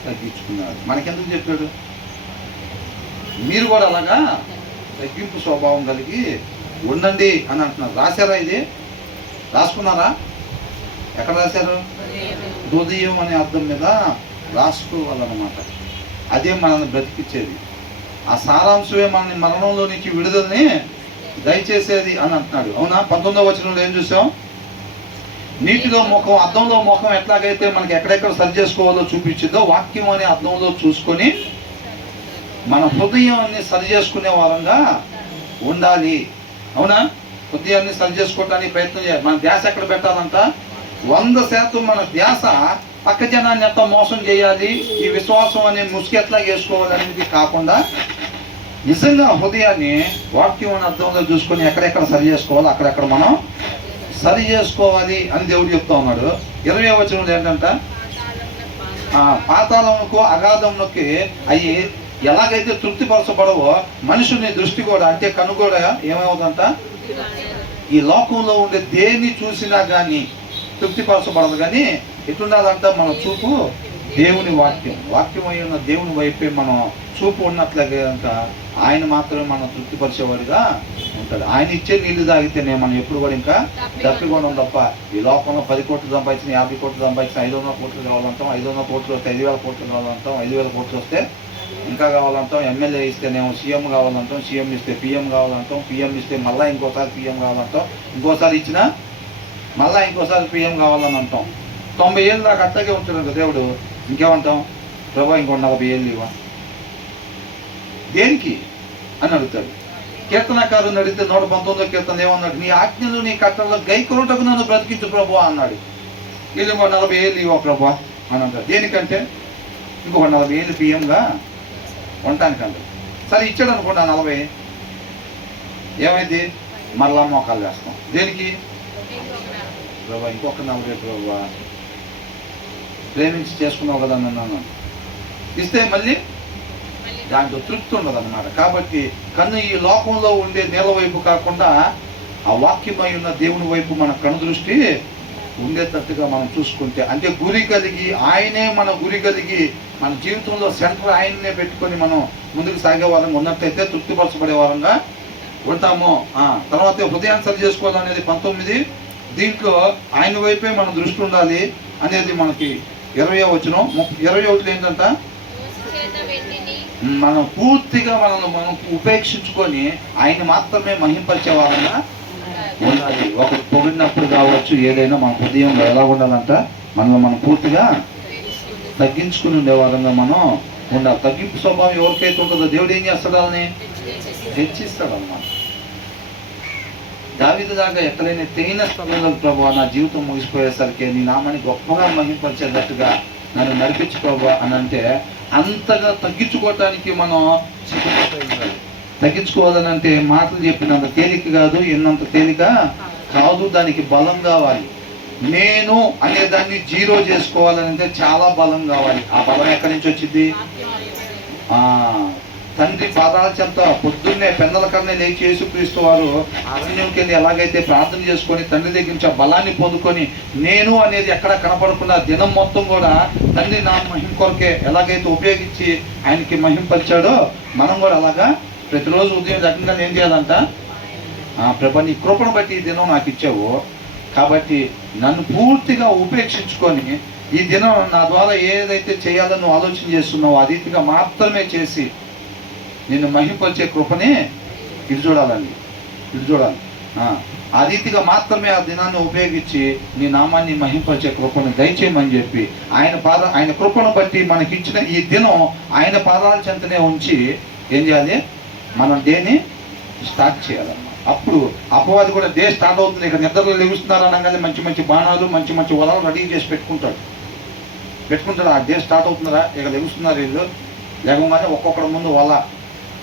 తగ్గించుకున్నాడు. మనకెందుకు చెప్పాడు? మీరు కూడా అలాగా తగ్గింపు స్వభావం కలిగి ఉండండి అని అంటున్నారు. రాశారా? ఇది రాసుకున్నారా? ఎక్కడ రాశారు? హృదయం అనే అర్థం మీద రాసుకోవాలన్నమాట. అదే మనల్ని బ్రతికించేది. ఆ సారాంశమే మనల్ని మరణంలో నుంచి విడుదలని దయచేసేది అని అంటున్నాడు, అవునా? 19వ వచనంలో ఏం చూసాం? నీటిలో ముఖం, అద్దంలో ముఖం ఎట్లాగైతే మనకి ఎక్కడెక్కడ సరి చేసుకోవాలో చూపించిందో, వాక్యం అనే అద్దంలో చూసుకొని మన హృదయాన్ని సరి చేసుకునే వారంగా ఉండాలి, అవునా? హృదయాన్ని సరి చేసుకోవడానికి ప్రయత్నం చేయాలి. మన ధ్యాస ఎక్కడ పెట్టాలంట? 100% మన ధ్యాస పక్క జనాన్ని ఎంత మోసం చేయాలి, ఈ విశ్వాసం అనే ముసుగు ఎట్లా వేసుకోవాలి అనేది కాకుండా, నిజంగా హృదయాన్ని వాక్యం అనే అర్థంలో చూసుకొని ఎక్కడెక్కడ సరి చేసుకోవాలి అక్కడెక్కడ మనం సరి చేసుకోవాలి అని దేవుడు చెప్తా ఉన్నాడు. 20వ వచనంలో ఏంటంట? పాతాళమునకు అగాధమునకి అవి ఎలాగైతే తృప్తిపరచబడవో మనుషుని దృష్టి కూడా, అంటే కన్ను కూడా ఏమవుతుందంట? ఈ లోకంలో ఉండే దేన్ని చూసినా కానీ తృప్తిపరచబడదు. కానీ ఎట్లుండాలంట? మన చూపు దేవుని వాక్యం అయి ఉన్న దేవుని వైపే మనం చూపు ఉన్నట్లయితే కనుక ఆయన మాత్రమే మనం తృప్తిపరిచేవాడిగా ఉంటాడు. ఆయన ఇచ్చే నీళ్లు తాగితేనే మనం ఎప్పుడు కూడా ఇంకా తప్పికోవడం తప్ప, ఈ లోకంలో 10 కోట్లు సంపాదించిన, 50 కోట్లు సంపాదించిన, 500 కోట్లు కావాలంటాం, 500 కోట్లు వస్తే 5,000 కోట్లు కావాలంటాం, 5,000 కోట్లు వస్తే ఇంకా కావాలంటాం, ఎమ్మెల్యే ఇస్తేనేమో సీఎం కావాలంటాం, సీఎం ఇస్తే పిఎం కావాలంటాం, పిఎం ఇస్తే మళ్ళీ ఇంకోసారి పిఎం కావాలంటాం, ఇంకోసారి ఇచ్చినా మళ్ళీ ఇంకోసారి పిఎం కావాలని అంటాం. 90 ఏళ్ళు దాకా అట్టగే ఉంటాడు దేవుడు. ఇంకేమంటాం? ప్రభా ఇంకో 40 ఏళ్ళు ఇవ్వ, దేనికి అని అడుగుతాడు. కీర్తనకారుని అడిగితే 119వ కీర్తన ఏమన్నాడు? నీ ఆజ్ఞలు నీ కట్టడలో గైకొనుటకు నన్ను బ్రతికించు ప్రభు అన్నాడు. వీళ్ళు ఇంకో 40 ఏళ్ళు ఇవ్వ ప్రభు అని అంటారు. దేనికంటే? ఇంకొక 40 ఏళ్ళు పిఎంగా ఉండటానికండి. సరే ఇచ్చాడు అనుకోండి 40, ఏమైంది? మరలా మోకాలు వేస్తాం. దేనికి? ప్రభా ఇంకొక 40 ప్రభా, ప్రేమించి చేసుకున్నావు కదా నన్ను ఇస్తే మళ్ళీ దాంట్లో తృప్తి ఉండదు అన్నమాట. కాబట్టి కన్ను ఈ లోకంలో ఉండే నేల వైపు కాకుండా ఆ వాక్యమై ఉన్న దేవుని వైపు మన కన్ను దృష్టి ఉండేటట్టుగా మనం చూసుకుంటే, అంటే గురి కలిగి, ఆయనే మన గురి కలిగి మన జీవితంలో సెంటర్ ఆయన్నే పెట్టుకొని మనం ముందుకు సాగే వారంగా ఉన్నట్లయితే తృప్తిపరచబడే వారంగా ఉంటాము. తర్వాత హృదయాన్ని సరి చేసుకోవాలనేది 19. దీంట్లో ఆయన వైపే మన దృష్టి ఉండాలి అనేది మనకి 20వ వచనం. 21 ఏంటంట? మనం పూర్తిగా మనం ఉపేక్షించుకొని ఆయన మాత్రమే మహింపరిచే వారంగా ఉండాలి. ఒకరు పొగిడినప్పుడు కావచ్చు, ఏదైనా మన హృదయంలో ఎలా ఉండాలంట? మనం పూర్తిగా తగ్గించుకుని ఉండే వారంగా మనం ఉండాలి. తగ్గింపు స్వభావం ఎవరికైతే ఉంటుందో దేవుడు ఏం చేస్తాడు? అని హెచ్చిస్తాడు అన్నమాట. దావీదు దాకా ఎక్కడైనా తగిన స్థలంలో ప్రభు నా జీవితం ముగిసిపోయేసరికి నీ నామాన్ని గొప్పగా మహింపరిచేటట్టుగా నన్ను నడిపించు ప్రభు అని అంటే, అంతగా తగ్గించుకోవటానికి మనం సిద్ధపడాలి. తగ్గించుకోవాలని అంటే మాటలు చెప్పినంత తేలిక కాదు, ఎన్నంత తేలిక కాదు. దానికి బలం కావాలి. నేను అనే దాన్ని 0 చేసుకోవాలని అంటే చాలా బలం కావాలి. ఆ బలం ఎక్కడి నుంచి వచ్చింది? తండ్రి పాదాల చెంత పొద్దున్నే పెన్నల కన్నా లేచి యేసుక్రీస్తు వారు అరణ్యంకి వెళ్ళి ఎలాగైతే ప్రార్థన చేసుకొని తండ్రి దగ్గర నుంచి ఆ బలాన్ని పొందుకొని, నేను అనేది ఎక్కడ కనపడకుండా దినం మొత్తం కూడా తండ్రి నా మహిమ కొరకే ఎలాగైతే ఉపయోగించి ఆయనకి మహింపరిచాడో, మనం కూడా అలాగా ప్రతిరోజు ఉదయం దగ్గర ఏం చేయాలంట? ప్రభు నీ కృపను బట్టి ఈ దినం నాకు ఇచ్చావు కాబట్టి నన్ను పూర్తిగా ఉపేక్షించుకొని ఈ దినం నా ద్వారా ఏదైతే చేయాలని ఆలోచన చేస్తున్నావో ఆ రీతిగా మాత్రమే చేసి నిన్ను మహింపరిచే కృపని ఇటు చూడాలి. ఆ రీతిగా మాత్రమే ఆ దినాన్ని ఉపయోగించి నీ నామాన్ని మహింపరిచే కృపను దయచేయమని చెప్పి ఆయన కృపను బట్టి మనకిచ్చిన ఈ దినం ఆయన పాదాల చెంతనే ఉంచి ఏం చేయాలి? మనం డేని స్టార్ట్ చేయాలన్నమాట. అప్పుడు అపవాది కూడా డే స్టార్ట్ అవుతుంది. ఇక్కడ నిద్రలో లెగుస్తున్నారు అనగానే మంచి మంచి బాణాలు, మంచి మంచి వలలు రెడీ చేసి పెట్టుకుంటాడు. ఆ డే స్టార్ట్ అవుతుందా? ఇక లెగుస్తున్నారు వీళ్ళు, లేకపోతే ఒక్కొక్కడి ముందు వల,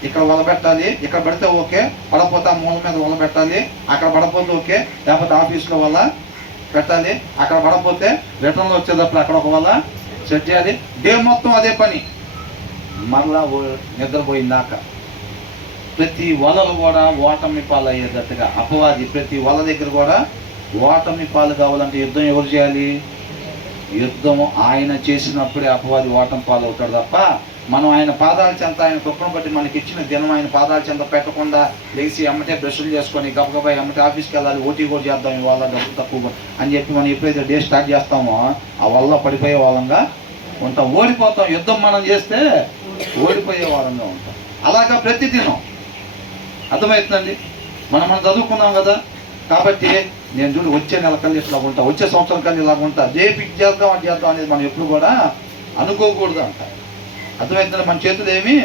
ఇక్కడ వల పెట్టాలి, ఇక్కడ పెడితే ఓకే, పడపోతే ఆ మూల మీద వల పెట్టాలి, అక్కడ పడపోతే ఓకే, లేకపోతే ఆఫీస్లో వల్ల పెట్టాలి, అక్కడ పడపోతే రిటర్న్లో వచ్చేటప్పుడు అక్కడ ఒక వల్ల సెట్ చేయాలి. డే మొత్తం అదే పని. మరలా నిద్రపోయిందాక ప్రతి వలలు కూడా ఓటమి పాలయ్యేటట్టుగా అపవాది ప్రతి వల దగ్గర కూడా ఓటమి పాలు కావాలంటే యుద్ధం ఎవరు చేయాలి? యుద్ధం ఆయన చేసినప్పుడే అపవాది ఓటమి పాలు అవుతాడు తప్ప మనం ఆయన పాదాల చెంత, ఆయన కృపను బట్టి మనకి ఇచ్చిన దినం ఆయన పాదాల చెంత పెట్టకుండా లేచి ఎమ్మటే బ్రష్లు చేసుకొని గబగబా ఎమ్మటే ఆఫీస్కి వెళ్ళాలి, ఓటీ కూడా చేద్దాం ఇవాళ డబ్బు తక్కువ అని చెప్పి మనం ఎప్పుడైతే డే స్టార్ట్ చేస్తామో ఆ వల్ల పడిపోయే వాళ్ళంగా ఉంటాం, ఓడిపోతాం. యుద్ధం మనం చేస్తే ఓడిపోయే వాళ్ళంగా ఉంటాం. అలాగా ప్రతిదినం. అర్థమవుతుందండి? మనం చదువుకున్నాం కదా, కాబట్టి నేను చూడు వచ్చే నెల కల్లా ఇట్లా ఉంటా, వచ్చే సంవత్సరం కల్లా ఇలాగ ఉంటా, రేపు ఇది చేద్దాం అది చేద్దాం అనేది మనం ఎప్పుడు కూడా అనుకోకూడదు అంట. అర్థమవుతుంది? మన చేతులు ఏమీ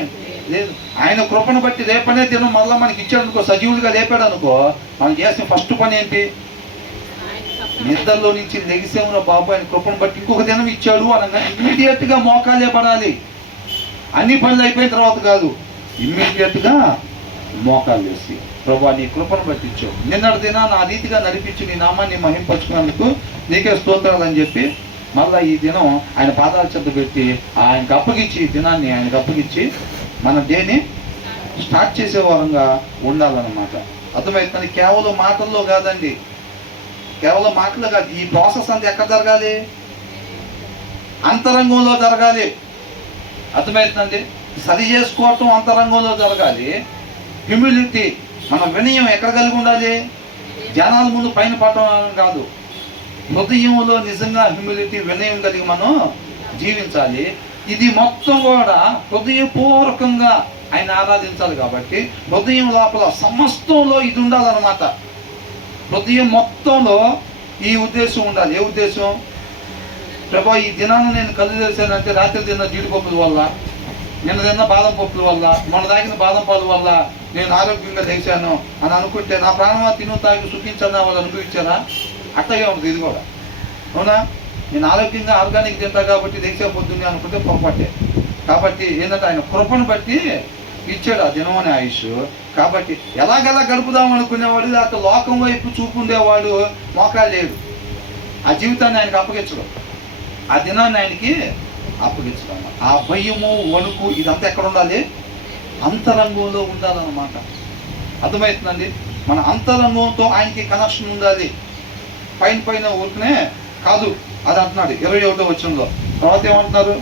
లేదు. ఆయన కృపను బట్టి రేపనే దినం మళ్ళీ మనకి ఇచ్చాడు అనుకో, సజీవులుగా లేపాడు అనుకో, మనం చేసిన ఫస్ట్ పని ఏంటి? నిద్రలో నుంచి లెగిసేమో బాబు ఆయన కృపను బట్టి ఇంకొక దినం ఇచ్చాడు అనగా ఇమ్మీడియట్గా మోకాలే పడాలి. అన్ని పనులు అయిపోయిన తర్వాత కాదు, ఇమ్మీడియట్గా మోకాలు వేసి ప్రభా నీ కృపను బట్టి ఇచ్చావు, నిన్నటి దినా నా రీతిగా నడిపించి నీ నామాన్ని మహింపరుచుకున్నందుకు నీకే స్తోత్రాలని చెప్పి మళ్ళీ ఈ దినం ఆయన పాదాల చెంత పెట్టి ఆయనకు అప్పగించి, ఈ దినాన్ని ఆయనకు అప్పగించి మన డేని స్టార్ట్ చేసే వారంగా ఉండాలన్నమాట. అర్థమవుతుంది? కేవలం మాటల్లో కాదండి, కేవలం మాటలు కాదు. ఈ ప్రాసెస్ అంతా ఎక్కడ జరగాలి? అంతరంగంలో జరగాలి. అర్థమవుతుందండి? సరి చేసుకోవటం అంతరంగంలో జరగాలి. హ్యూమిలిటీ, మన వినయం ఎక్కడ కలిగి ఉండాలి? జనాల ముందు పైన పడటం కాదు, హృదయంలో నిజంగా హ్యూమిలిటీ, వినయం కలిగి మనం జీవించాలి. ఇది మొత్తం కూడా హృదయపూర్వకంగా ఆయన ఆరాధించాలి. కాబట్టి హృదయం లోపల సమస్తంలో ఇది ఉండాలన్నమాట. హృదయం మొత్తంలో ఈ ఉద్దేశం ఉండాలి. ఏ ఉద్దేశం? ప్రభా ఈ దినాన్ని నేను కళ్ళు తెరిచానంటే రాత్రి తిన్న జీడిపప్పుల వల్ల, నిన్న తిన్న బాదం పప్పుల వల్ల, మొన్న తాగిన బాదం పాల వల్ల నేను ఆరోగ్యంగా లేచాను అని అనుకుంటే నా ప్రాణమా తిను తాగి సుఖించన్నా వాళ్ళు అనుభవించారా? అట్టగే ఉంటుంది ఇది కూడా. అవునా? నేను ఆరోగ్యంగా ఆర్గానిక్ తింటా కాబట్టి లేచే పొద్దున్నే అనుకుంటే పొరపాటే. కాబట్టి ఏంటంటే ఆయన కృపను బట్టి ఇచ్చాడు ఆ దినం అనే ఆయుష్. కాబట్టి ఎలాగెలా గడుపుదాం అనుకునేవాడు, లేకపోతే లోకం వైపు చూపు ఉండేవాడు మోకాలు లేడు. ఆ జీవితాన్ని ఆయనకి అప్పగించడం, ఆ దినాన్ని ఆయనకి అప్పగించడం. ఆ భయము, వణుకు ఇదంతా ఎక్కడ ఉండాలి? అంతరంగంలో ఉండాలన్నమాట. అర్థమవుతుందండి? మన అంతరంగంతో ఆయనకి కనెక్షన్ ఉండాలి. పైన పైన ఊరికనే కాదు అది అంటున్నాడు 21వ వచనంలో. తర్వాత ఏమంటున్నారు?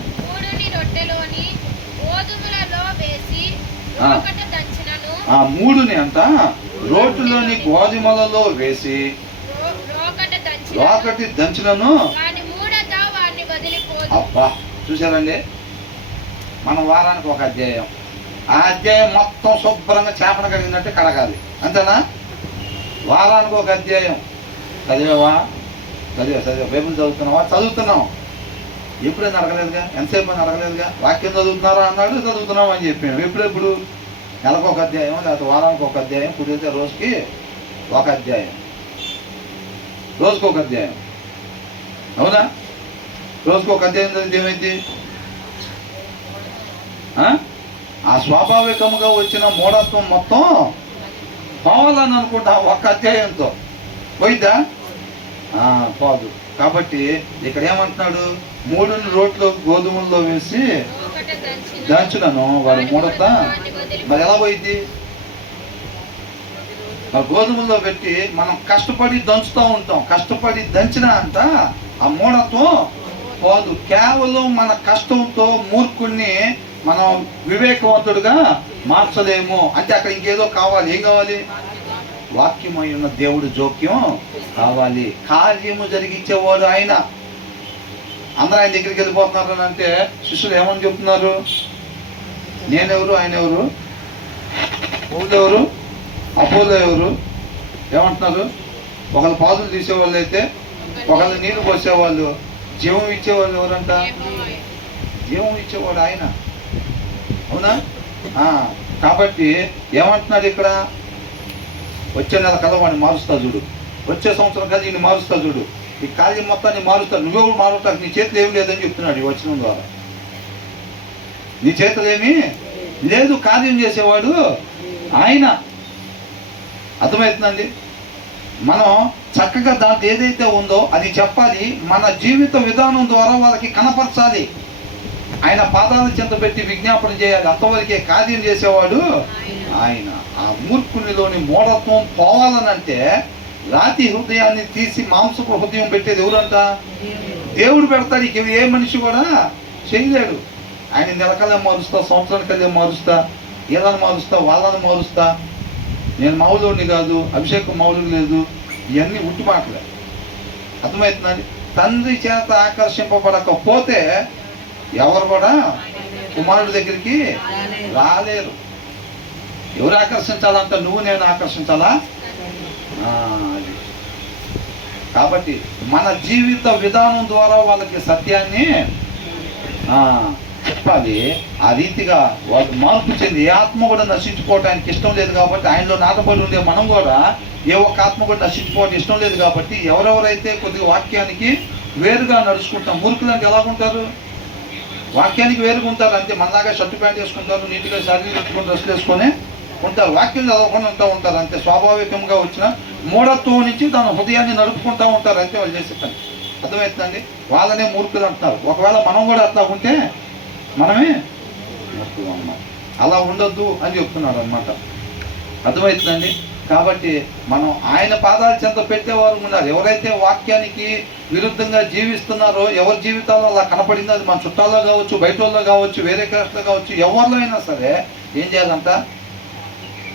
మూడుని అంట రోడ్డులోని గోధుమలలో వేసి రోకటి దంచులను. అబ్బా చూసారండి, మన వారానికి ఒక అధ్యాయం, ఆ అధ్యాయం మొత్తం శుభ్రంగా చేపన కడిగినట్టే కడగాలి. అంతేనా? వారానికి ఒక అధ్యాయం చదివావా? చదివా బైబుల్ చదువుతున్నావా? చదువుతున్నాం. ఎప్పుడైనా అడగలేదుగా, ఎంతసేపు అని అడగలేదుగా. వాక్యం చదువుతున్నారా అన్నాడు, చదువుతున్నాం అని చెప్పాము. ఎప్పుడెప్పుడు? నెలకు ఒక అధ్యాయం, లేకపోతే వారానికి ఒక అధ్యాయం, కుదిరితే రోజుకి ఒక అధ్యాయం, రోజుకి ఒక అధ్యాయం. అవునా? రోజుకి ఒక అధ్యాయం చదివితే ఏమైంది? ఆ స్వాభావికంగా వచ్చిన మూఢత్వం మొత్తం పోవాలని అనుకుంటా ఒక అధ్యాయంతో పోయిద్దా? పోదు. కాబట్టి ఇక్కడ ఏమంటున్నాడు? 3 రోట్లో గోధుమల్లో వేసి దంచులను వాడు మూడతా. మరి ఎలా పోయిద్ది? మరి గోధుమల్లో పెట్టి మనం కష్టపడి దంచుతూ ఉంటాం, కష్టపడి దంచినా అంట ఆ మూఢత్వం పోదు. కేవలం మన కష్టంతో మూర్ఖుణ్ణి మనం వివేకవంతుడుగా మార్చలేము. అంటే అక్కడ ఇంకేదో కావాలి. ఏం కావాలి? వాక్యమై ఉన్న దేవుడు జోక్యం కావాలి. కార్యము జరిగించేవాడు ఆయన. అందరూ ఆయన దగ్గరికి వెళ్ళిపోతున్నారు అంటే శిష్యులు ఏమని చెప్తున్నారు? నేనెవరు, ఆయన ఎవరు, పౌలు ఎవరు, అపోలో ఎవరు? ఏమంటున్నారు? ఒకళ్ళు పాదులు తీసేవాళ్ళు అయితే ఒకళ్ళు నీళ్లు పోసేవాళ్ళు. జీవం ఇచ్చేవాళ్ళు ఎవరంట? జీవం ఇచ్చేవాడు ఆయన. అవునా? కాబట్టి ఏమంటున్నాడు ఇక్కడ? వచ్చే నెల కల్లా వాడిని మారుస్తా చూడు, వచ్చే సంవత్సరం కదా ఈయన మారుస్తా చూడు, ఈ కార్యం మొత్తాన్ని మారుస్తా, నువ్వెవరు మారుతావు, నీ చేతులు ఏమి లేదని చెప్తున్నాడు ఈ వచనం ద్వారా. నీ చేతులు ఏమీ లేదు, కార్యం చేసేవాడు ఆయన. అర్థమవుతుందండి? మనం చక్కగా దాంట్లో ఏదైతే ఉందో అది చెప్పాలి, మన జీవిత విధానం ద్వారా వాళ్ళకి కనపరచాలి. ఆయన పాదాల చెంత పెట్టి విజ్ఞాపన చేయాలి. అంతవరకే కార్యం చేసేవాడు ఆయన. ఆ మూర్ఖునిలోని మూఢత్వం పోవాలనంటే రాతి హృదయాన్ని తీసి మాంసపు హృదయం పెట్టేది ఎవరంట? దేవుడు పెడతాడు. ఇక ఏ మనిషి కూడా చేయలేడు. ఆయన నెలకలే మారుస్తా, సంవత్సరానికలే మారుస్తా, ఏదని మారుస్తా, వాళ్ళని మారుస్తా, నేను మౌలుని కాదు, అభిషేకం మౌలు లేదు, ఇవన్నీ ఉట్టి మాటలే. అర్థమవుతుందండి? తండ్రి చేత ఆకర్షింపబడకపోతే ఎవరు కూడా కుమారుడి దగ్గరికి రాలేరు. ఎవరు ఆకర్షించాలంట? నువ్వు నేను ఆకర్షించాలా? అది కాబట్టి మన జీవిత విధానం ద్వారా వాళ్ళకి సత్యాన్ని చెప్పాలి. ఆ రీతిగా వాళ్ళు మార్పు చెంది ఏ ఆత్మ కూడా నశించుకోవడానికి ఇష్టం లేదు కాబట్టి, ఆయనలో నాటబడి ఉండే మనం కూడా ఏ ఒక్క ఆత్మ కూడా నశించుకోవడం ఇష్టం లేదు కాబట్టి, ఎవరెవరైతే కొద్దిగా వాక్యానికి వేరుగా నడుచుకుంటాం. మూర్ఖులంటే ఎలాగుంటారు? వాక్యానికి వేరుగా ఉంటారు అంతే. మనలాగా షర్టు ప్యాంట్ వేసుకుంటారు, నీట్గా శారీ పెట్టుకుని డ్రెస్సులు వేసుకొని ఉంటారు, వాక్యం చదవకుండా ఉంటారు అంతే. స్వాభావికంగా వచ్చిన మూఢత్వం నుంచి తన హృదయాన్ని నడుపుకుంటూ ఉంటారు అంతే వాళ్ళు చేసే పని. అర్థమవుతుందండి? వాళ్ళనే మూర్ఖులు అంటున్నారు. ఒకవేళ మనం కూడా అట్లా ఉంటే మనమే మూర్ఖులు అన్నమాట. అలా ఉండొద్దు అని చెప్తున్నారు అన్నమాట. అర్థమవుతుందండి? కాబట్టి మనం ఆయన పాదాల చెంత పెట్టేవారు ఉన్నారు. ఎవరైతే వాక్యానికి విరుద్ధంగా జీవిస్తున్నారో, ఎవరి జీవితాల్లో అలా కనపడిందో, అది మన చుట్టాల్లో కావచ్చు, బయట వాళ్ళలో కావచ్చు, వేరే క్లాస్లో కావచ్చు, ఎవరిలో అయినా సరే ఏం చేయాలంట?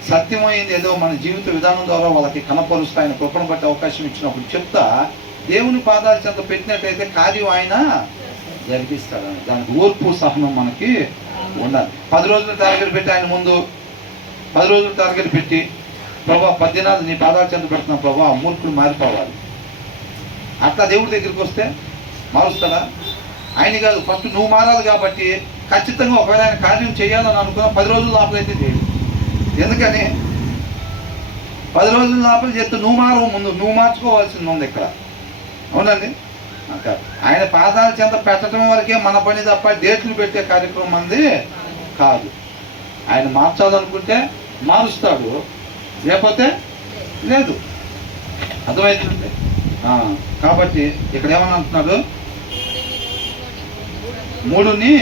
సత్యమైంది ఏదో మన జీవిత విధానం ద్వారా వాళ్ళకి కనపరుస్తూ ఆయన కృపను బట్టి అవకాశం ఇచ్చినప్పుడు చెప్తా దేవుని పాదాల చెంత పెట్టినట్టయితే కార్యం ఆయన జరిగిస్తాడని. దానికి ఓర్పు సహనం మనకి ఉండాలి. 10 రోజులు టార్గెట్ పెట్టి ఆయన ముందు 10 రోజులు టార్గెట్ పెట్టి, ప్రభా 10 దినాలు నీ పాదాల చెంత పెడుతున్నావు ప్రభా, మూర్ఖుడు మారిపోవాలి. అట్లా దేవుడి దగ్గరికి వస్తే మారుస్తాడా? ఆయన కాదు, ఫస్ట్ నువ్వు మారాలి. కాబట్టి ఖచ్చితంగా ఒకవేళ ఆయన కార్యం చేయాలని అనుకున్నా 10 రోజుల లోపలైతే చేయడు. ఎందుకని? 10 రోజుల లోపల చేస్తే నువ్వు మారవు, ముందు నువ్వు మార్చుకోవాల్సింది ఉంది ఇక్కడ. అవునండి? ఆయన పాదాల చెంత పెట్టడం వరకే మన పని తప్ప డేట్లు పెట్టే కార్యక్రమం అంది కాదు. ఆయన మార్చాలనుకుంటే మారుస్తాడు, లేకపోతే లేదు. అర్థమవుతుంది? కాబట్టి ఇక్కడ ఏమని అంటున్నాడు? 3ని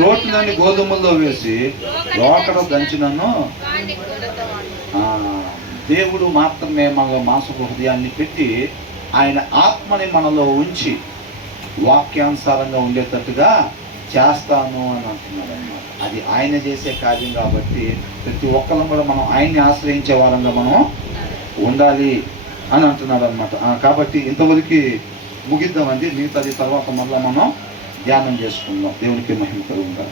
రోట్లోని గోధుమల్లో వేసి రోకడ దంచినను. దేవుడు మాత్రమే మన మాంసపు హృదయాన్ని పెట్టి ఆయన ఆత్మని మనలో ఉంచి వాక్యానుసారంగా ఉండేటట్టుగా చేస్తాను అని అంటున్నాడు అన్నమాట. అది ఆయన చేసే కార్యం కాబట్టి ప్రతి ఒక్కరిని కూడా మనం ఆయన్ని ఆశ్రయించే వారంగా మనం ఉండాలి అని అంటున్నాడు అనమాట. కాబట్టి ఇంతవరకు ముగిద్దామండి. మిగతాది తర్వాత మళ్ళీ మనం ధ్యానం చేసుకుందాం. దేవునికి మహిమ కలుగుతాం.